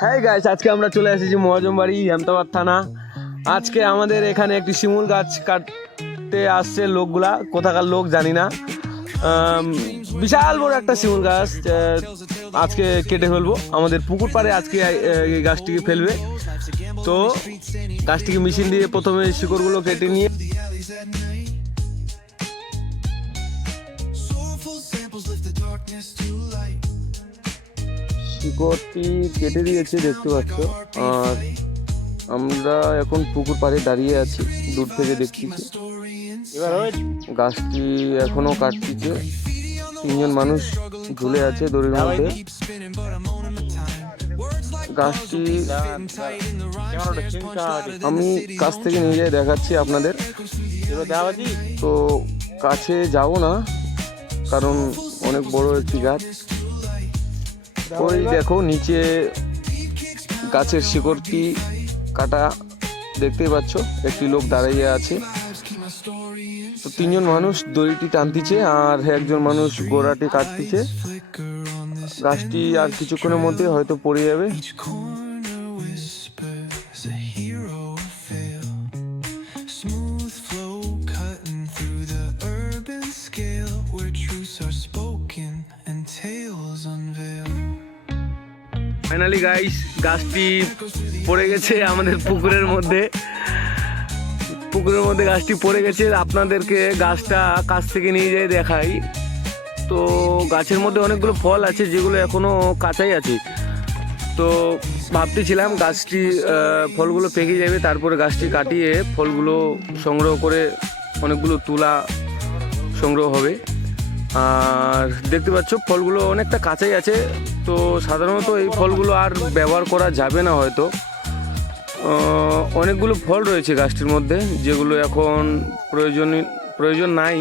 হ্যাঁ গাইস, আজকে আমরা চলে এসেছি মহাজমবাড়ি, হেমতাবাদ থানা। আজকে আমাদের এখানে একটি শিমুল গাছ কাটতে আসছে লোকগুলা, কোথাকার লোক জানি না। বিশাল বড় একটা শিমুল গাছ আজকে কেটে ফেলবো আমাদের পুকুর পাড়ে। আজকে এই গাছটিকে ফেলবে, তো গাছটিকে মেশিন দিয়ে প্রথমে শিকড়গুলো কেটে নিয়ে শিকড়টি কেটে দিয়েছে দেখতে পাচ্ছ। আর আমরা এখন পুকুর পাড়ে দাঁড়িয়ে আছি, দূর থেকে দেখতেছি। গাছটি এখনো কাটতেছে, তিনজন মানুষ ঝুলে আছে দড়ির মধ্যে। গাছটি আমি কাছ থেকে নিয়ে যাই দেখাচ্ছি আপনাদের। তো কাছে যাব না, কারণ অনেক বড় একটি গাছ। ওই দেখো নিচে গাছের শিকড়টি কাটা দেখতেই পাচ্ছ, একটি লোক দাঁড়িয়ে আছে। তো তিনজন মানুষ দড়িটি টানতেছে আর একজন মানুষ গোড়াটি কাটতেছে। গাছটি আর কিছুক্ষণের মধ্যে হয়তো পড়ে যাবে। ফাইনালি গাইস, গাছটি পড়ে গেছে আমাদের পুকুরের মধ্যে। গাছটি পড়ে গেছে। আপনাদেরকে গাছটা কাছ থেকে নিয়ে যাই দেখাই। তো গাছের মধ্যে অনেকগুলো ফল আছে যেগুলো এখনো কাঁচাই আছে। তো ভাবতেছিলাম গাছটি ফলগুলো পেকে যাবে, তারপরে গাছটি কাটিয়ে ফলগুলো সংগ্রহ করে অনেকগুলো তুলা সংগ্রহ হবে। আর দেখতে পাচ্ছ ফলগুলো অনেকটা কাঁচাই আছে। তো সাধারণত এই ফলগুলো আর ব্যবহার করা যাবে না হয়তো। অনেকগুলো ফল রয়েছে গাছটির মধ্যে যেগুলো এখন প্রয়োজন নাই।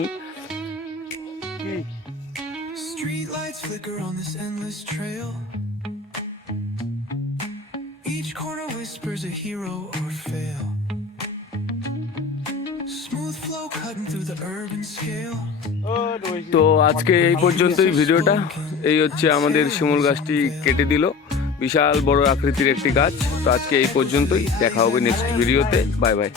তো আজকে এই পর্যন্তই ভিডিওটা। এই হচ্ছে আমাদের শিমুল গাছটি কেটে দিল, বিশাল বড় আকৃতির একটি গাছ। তো আজকে এই পর্যন্তই, দেখা হবে নেক্সট ভিডিওতে। Bye bye.